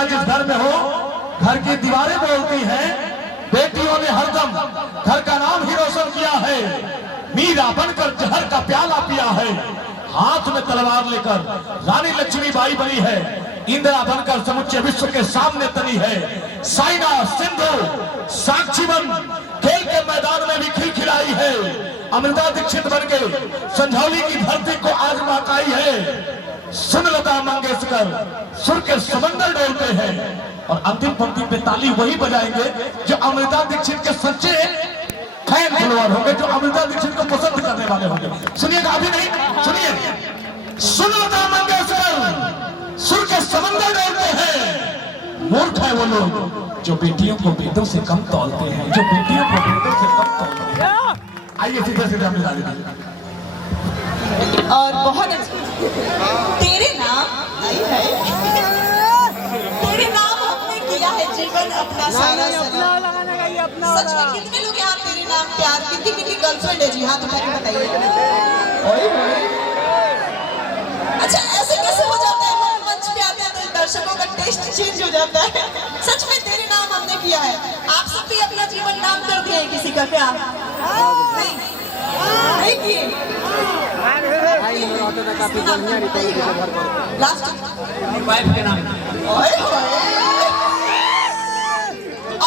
जिस घर में हो, घर की दीवारें बोलती हैं, बेटियों ने हरदम घर का नाम ही रोशन किया है। मीरा बनकर जहर का प्याला पिया है, हाथ में तलवार लेकर रानी लक्ष्मीबाई बनी है। इंदिरा बनकर समुचे विश्व के सामने तनी है। साइना सिंधु साक्षी बन खेल के मैदान में भी खिलखिलाई है। अमृता दीक्षित बनके संझौली की धरती को आज महकाई है। सुन लता मंगेशकर सुर के समंदर डोलते हैं। और अंतिम पंक्ति पे ताली वही बजाएंगे जो अमृता दीक्षित के सच्चे फैन फॉलोअर होंगे, जो अमृता दीक्षित को पसंद करने वाले होंगे। सुनिएगा, अभी नहीं सुनिए। सुन लता मंगेशकर सुर के समंदर डोलते हैं। मूर्ख है वो लोग जो बेटियों को बेटों से कम तौलते हैं, जो बेटियों को बेटों से कम तौलते हैं। आइए सीधे सीधे हमने जाने दीजिए। और बहुत तेरे नाम है, तेरे नाम हमने किया है जीवन अपना सारा सनम। सच में कितने लोग यहाँ तेरे नाम प्यार, कितनी कितनी गर्लफ्रेंड है जी? हाथ उठा के बताइए। अच्छा, ऐसे कैसे हो जाता है? हम मंच पे आते हैं तो दर्शकों का टेस्ट चेंज हो जाता है। सच में तेरे नाम हमने किया है। आप सब भी अपना जीवन नाम कर दिए किसी का क्या? नहीं किए। लास्ट वाइफ के नाम,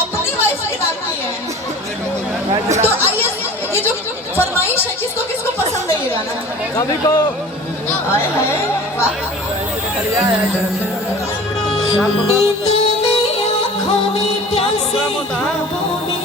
अपनी वाइफ के नाम की है। तो आइए, ये जो फरमाइश है किसको किसको पसंद है ये गाना? सभी को। आए हैं, वाह। आँखों में प्यासे ख्वाबों में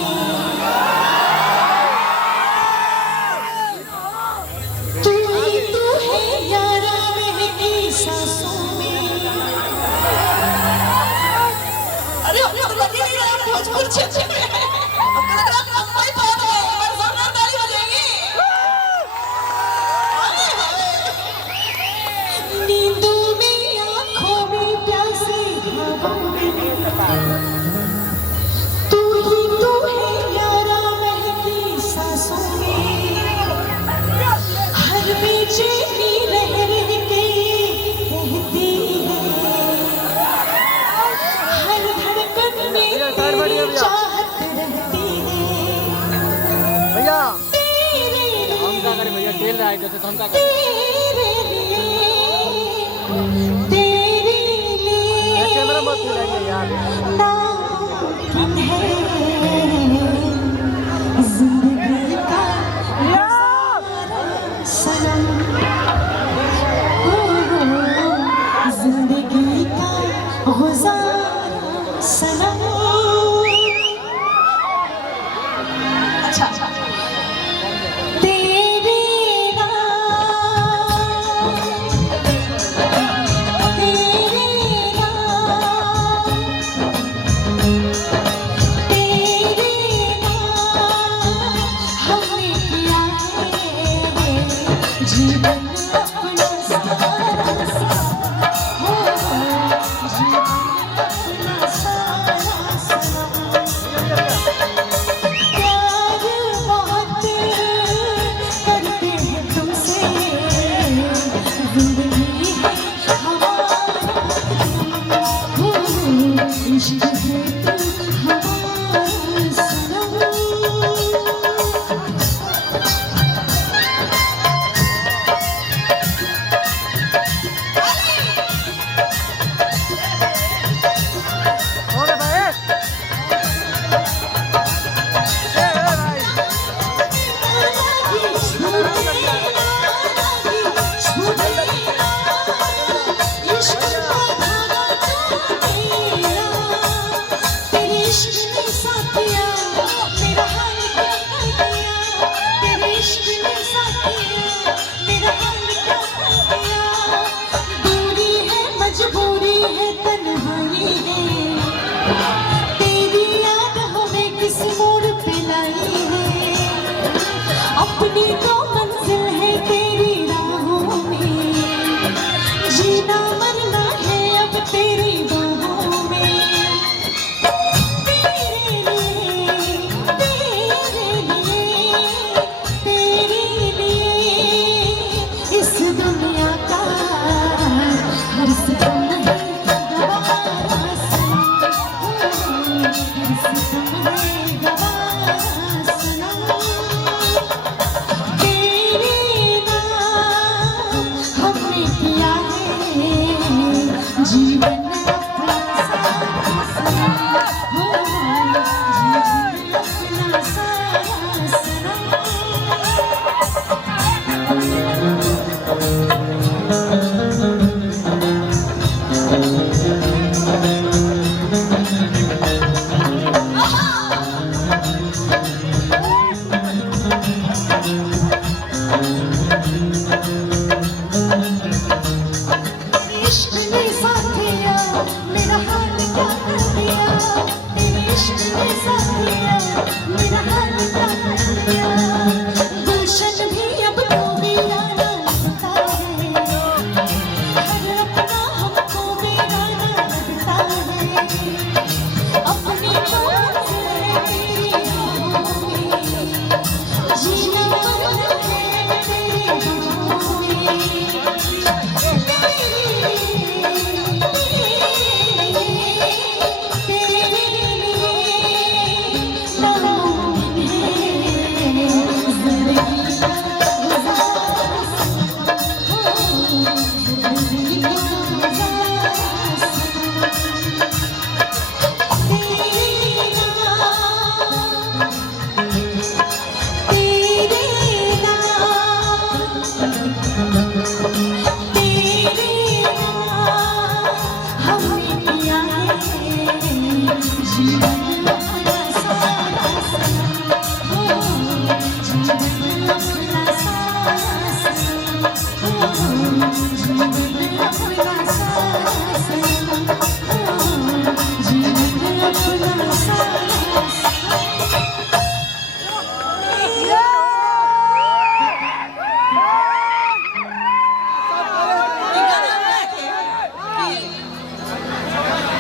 जैसे तो हम क्या करें? कैमरा मत बुलाइए यार। जिंदगी का सनम, जिंदगी का गुज़ारा सनम। अच्छा, अपनी तो मंजिल है तेरी राहों में। जीवन अपना सारा सनम, हो जीवन अपना सारा सनम। इश्क ने साथिया मेरा हाल क्या कर दिया, इश्क ने साथिया मेरा हाल क्या कर दिया। गुलशन भी अब तो वीराना लगता है, हर अपना हमको वीराना लगता है। अपनी मंजिल तेरी होगी, जीना मन है तेरी होगी।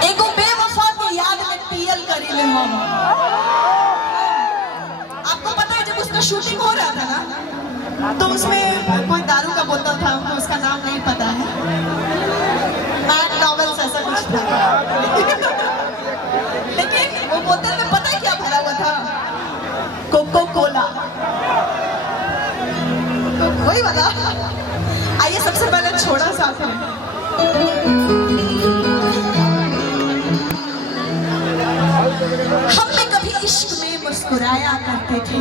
एगो बेवफा की याद में टीएल करीले हम। आपको पता है जब उसका शूटिंग हो रहा था ना, तो उसमें कोई दारू का बोतल था, हमको उसका नाम नहीं पता है, मैकडॉवेल्स ऐसा कुछ था। लेकिन वो बोतल में पता है क्या भरा हुआ था? Coca Cola. तो वही वाला। आइए सबसे पहले छोड़ा साथ में हम में कभी इश्क में मुस्कुराया करते थे,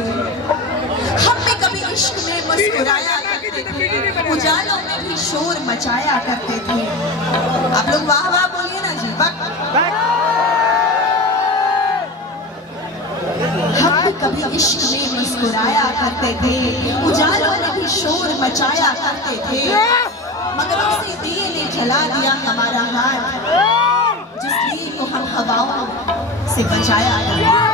हम में कभी इश्क में मुस्कुराया करते थे, उजालों में भी शोर मचाया करते थे। आप लोग वाह वाह बोलिए ना जी। हम में कभी इश्क में मुस्कुराया करते थे, उजालों में भी शोर मचाया करते थे, मगर उसी दिए ने जला दिया हमारा हाथ, जिस दिए को हम हवाओं से बचाया करते।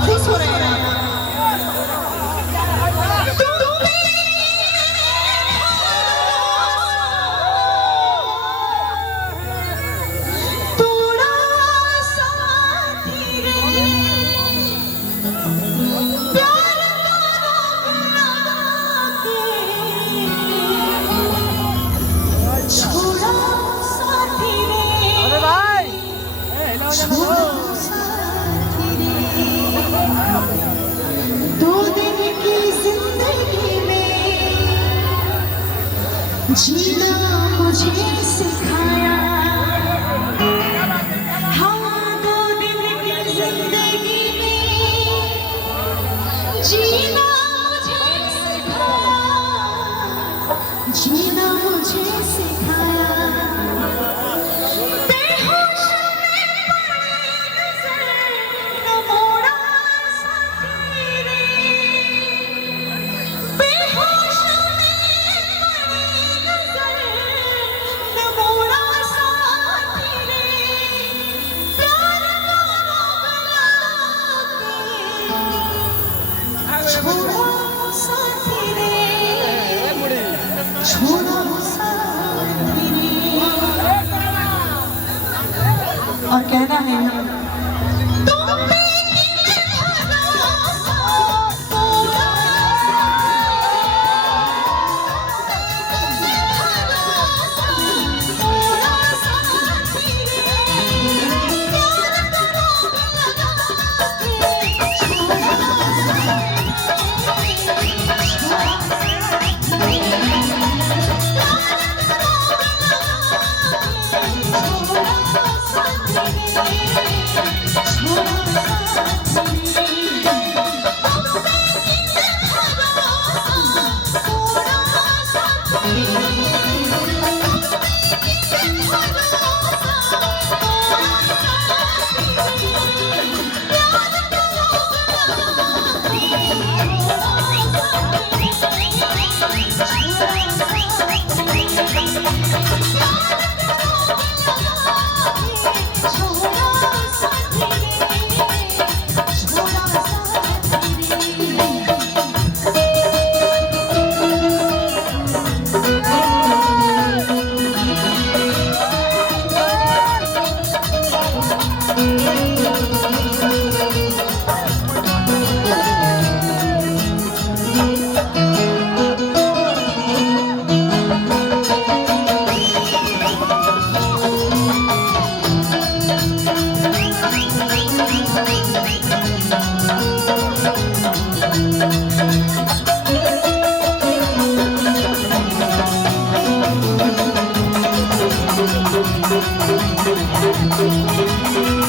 खुश हो रहे हैं जीना मुझे सिखाया, हाँ 2 दिन की जिंदगी में जीना मुझे सिखाया, जीना मुझे सिखाया। बेहोश में पड़ी नजर न मोड़ा साथी रे, बेहोश और कहना है तुम तेरे